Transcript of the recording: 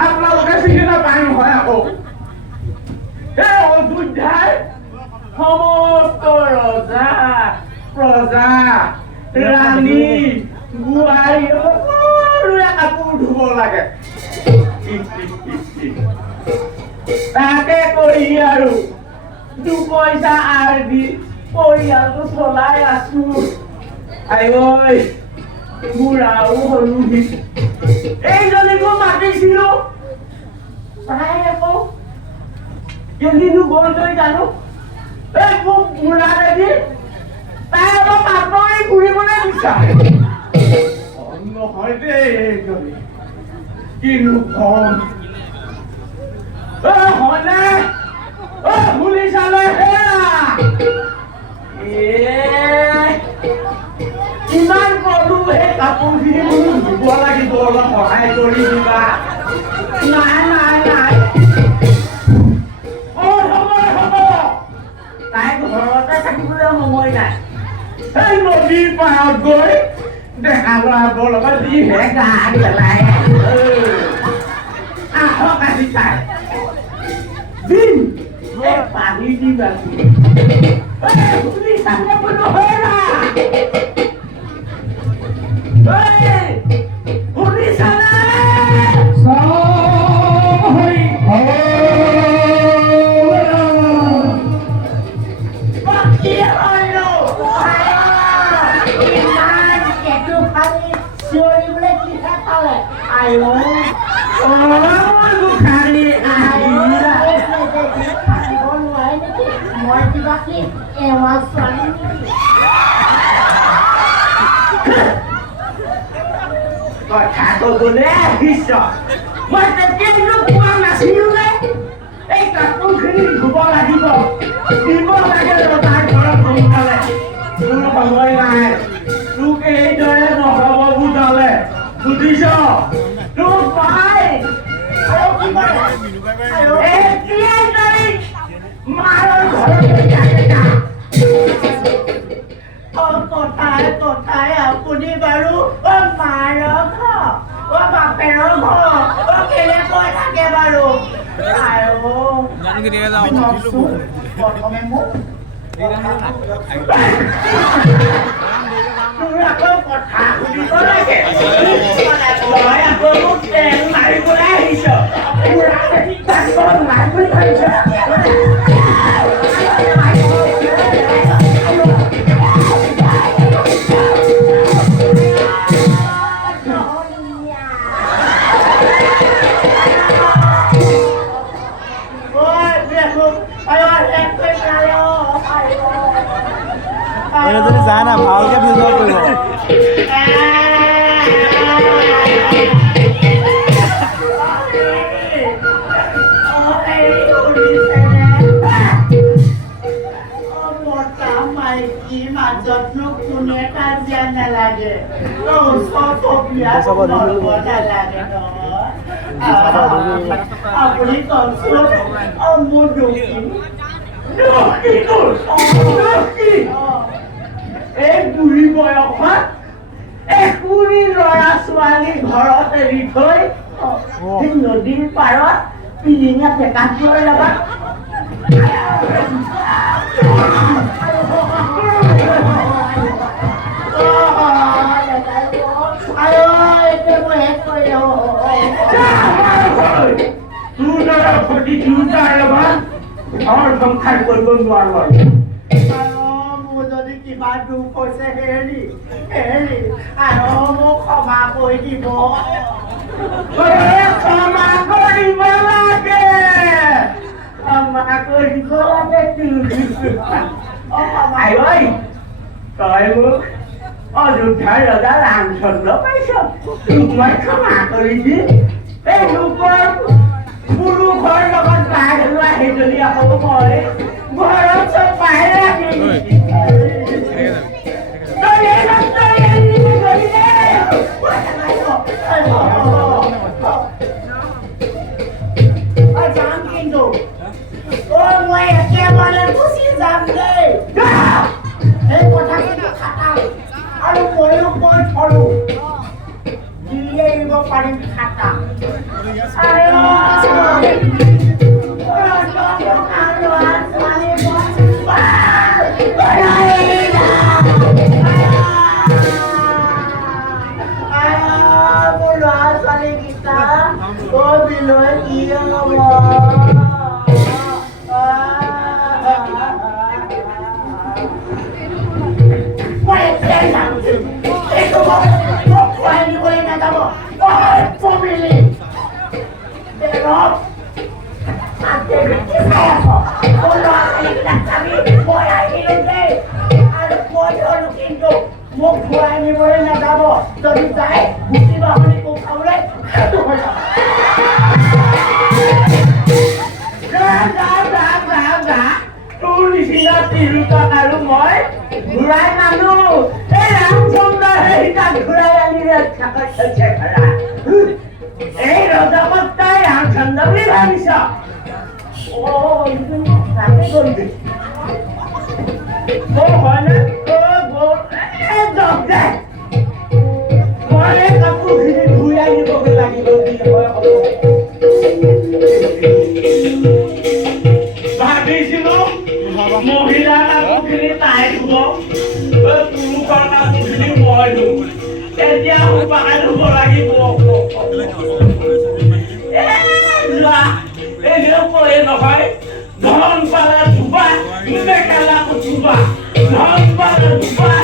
আপোনালোকে চিনি নাপায় নহয় আকৌ এই অযোধ্যাৰ সমস্ত ৰজা প্ৰজা ৰাণী বোৱাৰী সকলোৰে কাপোৰ ধুব লাগে তাকে কৰি আৰু দুপইচা আৰ দি পৰিয়ালটো চলাই আছো আই বুঢ়াও হলুহি এইজনীকো মাতিছিলো তাই আকৌ কেইদিনো গ'ল তই জানো এই মোক বুঢ়া দেখি তাই অলপ আঁতৰি ঘূৰিবলৈ বিচাৰে নহয় দেই এইজনী কিনো কম হয়নে শুনিছানে হেৰা ইমান কলো সেই কাপোৰখিনি মোক ধুব লাগিব অলপ সহায় কৰি দিবা নাই নাই নাই হ'ব তাই ঘৰতে থাকিবলৈ সময় নাই এই নদীৰ পাৰত গৈ দেখা ল'ৰাবোৰৰ লগত যিহে গা পেলাই আহক আজি তাই দিম এই পানী দিবা শুনিছানে বোলো হেৰা কথাটো বোলে আহিছ মই তেতিয়ানো কোৱা নাছিলোনে এই কাপোৰখিনি ধুব লাগিব দিব লাগে তাৰ ঘৰত সোনকালে কোনো সময় নাই তোক এইদৰে নহ'ব বুজালে বুজিছ তোক পাই এতিয়াই তাৰিখ মাৰৰ ঘৰলৈ যা কথাই আপুনি বাৰু মাৰৰ ঘৰ বাপেৰৰ ঘৰ কেনেকৈ থাকে বাৰু প্ৰথমে মোক তোৰ আকৌ কথা শুনিব লাগে তই আকৌ মোক তেল মাৰিবলৈ আহিছ মাৰিবলৈ ভাবিছ যদি যায় না ভালকে ফিল্টাৰ কৰিব মাজতনো কোনে কাজিয়া নালাগে আপুনি কওকচোন মোৰ এই বুঢ়ী বয়সত একুৰি ল'ৰা ছোৱালী ঘৰত এৰি থৈ নদীৰ পাৰত পিলিঙা টেকাটোৰ লগত সংসাৰ কৰিব নোৱাৰো মোৰ যদি কিবা দুখ হৈছে হেৰি আৰু মোক ক্ষমা কৰি দিব ক্ষমা কৰিব লাগে তই মোক অযোধ্যাৰ ৰজা ৰামচন্দ্ৰ পাইছ তোক মই ক্ষমা কৰি দিম এই লোকৰ পুৰুষৰ লগত বাই লোৱা সেইজনী আকৌ মই ঘৰত চব পাই ৰাখিম কিন্তু মই একেবাৰে গুচি যাম দেই সেই কথা কিন্তু খাটাম আৰু ময়ো কৈ থলো দিলে এৰিব পাৰিম খাটাম মোক ঘূৰাই নিবলৈ নাযাব যদি যায় গুচি বাহনি মোক খাবলৈ তোৰ নিচিনা তিৰোতা আৰু মই ঘূৰাই নানো এই ৰামচন্দ্ৰহে তাক ঘূৰাই আনিলে এই ৰজামত তাই ৰামচন্দ্ৰ বুলি ভাবিছ তাকে কৰিবি মোৰ হয় নে মই কাপোৰখিনি ঘূৰাই দিবগৈ লাগিব ভাবিছিলো মহিলা কাপোৰখিনি তাই ধুব পুৰুষৰ কাপোৰখিনি মই ধুম এতিয়া সোপাকে ধুব লাগিব এনেও কয় নহয় ধন পালে ধুবা মেখেলা ধুবা ধন পালে ধুবা